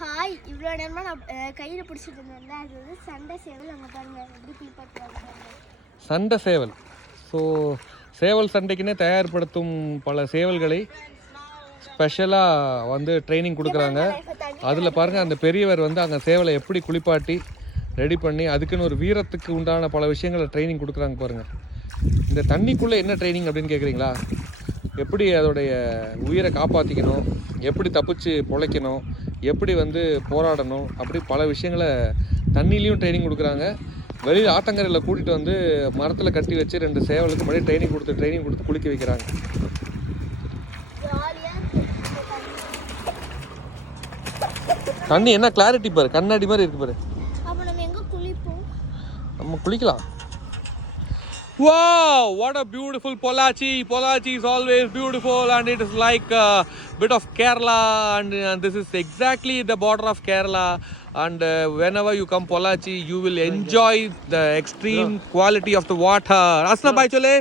Hi, இவ்வளோ நேரமாக நான் கையில் பிடிச்சிட்டு இருந்தேன்ல, அது வந்து சண்டை சேவல். அங்கே பாருங்க எப்படி குளிப்பாட்டுவாங்க. சண்டை சேவல். ஸோ சேவல் சண்டைக்குன்னே தயார்படுத்தும் பல சேவல்களை ஸ்பெஷலாக வந்து ட்ரைனிங் கொடுக்குறாங்க. அதில் பாருங்கள், அந்த பெரியவர் வந்து அங்கே சேவலை எப்படி குளிப்பாட்டி ரெடி பண்ணி அதுக்குன்னு ஒரு வீரத்துக்கு உண்டான பல விஷயங்களை ட்ரைனிங் கொடுக்குறாங்க பாருங்கள். இந்த தண்ணிக்குள்ளே என்ன ட்ரைனிங் அப்படின்னு கேட்குறீங்களா? எப்படி அதோடைய உயிரை காப்பாற்றிக்கணும், எப்படி தப்பிச்சு பொழைக்கணும், எப்படி வந்து போராடணும், அப்படி பல விஷயங்களை தண்ணிலையும் ட்ரைனிங் கொடுக்குறாங்க. வெளியில் ஆத்தங்கரையில் கூட்டிகிட்டு வந்து மரத்தில் கட்டி வச்சு 2 சேவலுக்கு முன்னாடி ட்ரைனிங் கொடுத்து குளிக்க வைக்கிறாங்க. தண்ணி என்ன கிளாரிட்டி பாரு, கண்ணாடி மாதிரி இருக்கு பாரு. நம்ம குளிக்கலாம். Wow, what a beautiful Pollachi. Pollachi is always beautiful and it is like a bit of Kerala and this is exactly the border of Kerala and whenever you come Pollachi you will enjoy the extreme quality of the water. Asna bhai chole.